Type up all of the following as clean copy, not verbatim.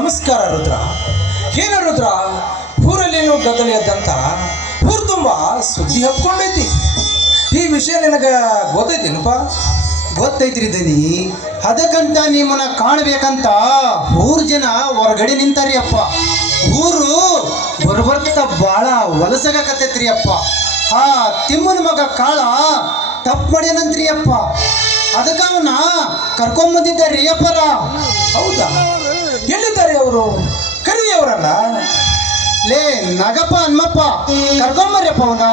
ನಮಸ್ಕಾರ ರುದ್ರ. ಏನ ರುದ್ರ, ಊರಲ್ಲೇನು ಗದ್ದಲ ಎದ್ದಂತ ಊರು ತುಂಬ ಸುದ್ದಿ ಹಬ್ಕೊಂಡೈತಿ. ಈ ವಿಷಯ ನಿನಗೆ ಗೊತ್ತೈತೇನಪ್ಪ? ಗೊತ್ತೈತ್ರಿ ದನಿ. ಅದಕ್ಕಂತ ನಿಮ್ಮನ್ನ ಕಾಣಬೇಕಂತ ಊರ್ ಜನ ಹೊರಗಡೆ ನಿಂತಾರಿ ಅಪ್ಪ. ಊರು ಬರ್ಬರ್ತ ಬಾಳ ವಲಸಗಕತ್ತೈತ್ರಿ ಅಪ್ಪ. ಆ ತಿಮ್ಮನ ಮಗ ಕಾಳ ತಪ್ಪು ಮಾಡ್ಯಾನಂತ್ರಿ ಅಪ್ಪ. ಅದಕ್ಕೆ ಅವನ್ನ ಕರ್ಕೊಂಬಂದಿದ್ದಾರಿ ಅಪ್ಪರ. ಹೌದಾ? ಎಲ್ಲಿದ್ದಾರೆ ಅವರು? ಕರಿಯವರನ್ನ. ಲೇ ನಗಪ್ಪ ಹನ್ಮಪ್ಪ, ಕರ್ಕೊಂಬರ್ರಿಯಪ್ಪ ಅವನ.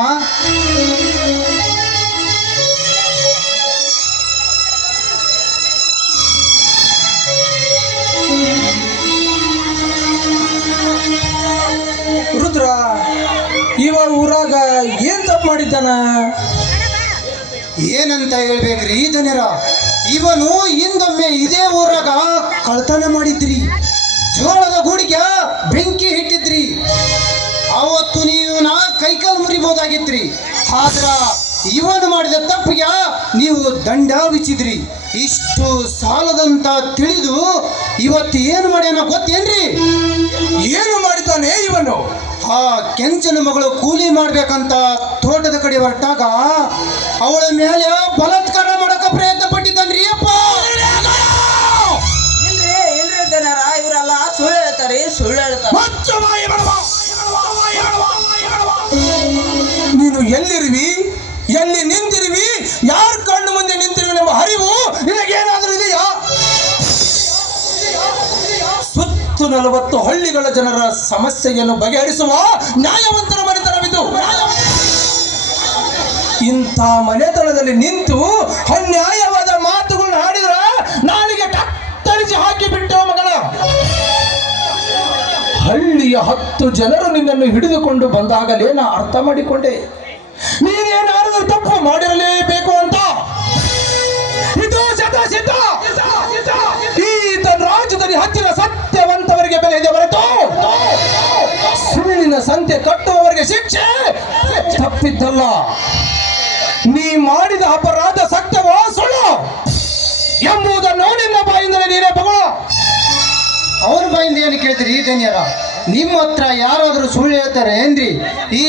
ರುದ್ರ, ಇವ ಊರಾಗ ಏನ್ ತಪ್ಪು ಮಾಡಿದ್ದಾನ? ಏನಂತ ಹೇಳ್ಬೇಕ್ರಿ ಧನ್ಯರ, ಇವನು ಹಿಂದೊಮ್ಮೆ ಇದೇ ಊರಾಗ ಕಳ್ತನ ಮಾಡಿದ್ರಿ. ಜೋಳದ ಗೂಡಿಗೆ ಬೆಂಕಿ ಇಟ್ಟಿದ್ರಿ. ಅವತ್ತು ನೀವು ಕೈಕಾಲು ಮುರಿಬೋದಾಗಿತ್ರಿ. ಆದ್ರ ಇವನು ಮಾಡಿದ ತಪ್ಪಿಗೆ ನೀವು ದಂಡ ವಿಚಿದ್ರಿ. ಇಷ್ಟು ಸಾಲದಂತ ತಿಳಿದು ಇವತ್ತು ಏನು ಮಾಡ್ಯಾನ ಗೊತ್ತೇನ್ರಿ? ಏನು ಮಾಡಿದ್ದಾನೆ ಇವನು? ಆ ಕೆಂಚನ ಮಗಳು ಕೂಲಿ ಮಾಡ್ಬೇಕಂತ ತೋಟದ ಕಡೆ ಹೊರಟಾಗ ಅವಳ ಮೇಲೆ ಬಲಾತ್ಕಾರ ಮಾಡಕ ಪ್ರಯತ್ನ ಪಟ್ಟಿದ್ದಾನ್ರಿ ಅಪ್ಪ. ಇಲ್ರಿ ದನರ, ಇವರೆಲ್ಲ ಸುಳ್ಳು ಹೇಳ್ತಾರೆ, ಸುಳ್ಳು ಹೇಳ್ತಾರೆ. ನೀನು ಎಲ್ಲಿರುವಿ, ಎಲ್ಲಿ ನಿಂತಿರುವಿ, ಯಾರ ಕಣ್ಣು ಮುಂದೆ ನಿಂತಿರುವಿ ಎಂಬ ಅರಿವು ನಿನಗೇನಾದರೂ ಇದೆಯಾ? ಸುತ್ತು 40 ಹಳ್ಳಿಗಳ ಜನರ ಸಮಸ್ಯೆಯನ್ನು ಬಗೆಹರಿಸುವ ನ್ಯಾಯವಂತರ ಮನೆತನವಿದು. ಇಂಥ ಮನೆತನದಲ್ಲಿ ನಿಂತು ಅನ್ಯಾಯವಾದ ಮಾತುಗಳನ್ನು ಆಡಿದ್ರ ನಾಲಿಗೆ ಕತ್ತರಿಸಿ ಹಾಕಿ ಬಿಟ್ಟೆವ ಮಗನ. ಹಳ್ಳಿಯ 10 ಜನರು ನಿನ್ನನ್ನು ಹಿಡಿದುಕೊಂಡು ಬಂದಾಗಲೇ ನಾ ಅರ್ಥ ಮಾಡಿಕೊಂಡೆ ನೀನೇನಾದರೂ ತಪ್ಪು ಮಾಡಿರಲೇಬೇಕು ಅಂತ. ಇದು ಶತಸಿದ್ಧ. ಈತ ರಾಜ್ಯದಲ್ಲಿ ಹಚ್ಚಿನ ಸತ್ಯವಂತವರಿಗೆ ಬೆಲೆ ಇದೆ ಹೊರತು ಸುಳ್ಳಿನ ಸಂತೆ ಕಟ್ಟುವವರಿಗೆ ಶಿಕ್ಷೆ ತಪ್ಪಿದ್ದಲ್ಲ. ನೀ ಮಾಡಿದ ಅಪರಾಧ ಸತ್ಯವೋ ಸುಳ್ಳು ಎಂಬುದನ್ನು ನಿನ್ನ ಬಾಯಿಂದಲೇ ನೀನೇ ಬಗಳು. ಅವ್ರ ಬಾಯಿಂದ ಏನು ಕೇಳ್ತೀರಿ ಧನ್ಯರ? ನಿಮ್ಮ ಹತ್ರ ಯಾರಾದರೂ ಸುಳ್ಳು ಹೇಳ್ತಾರೆ ಏನ್ರಿ? ಈ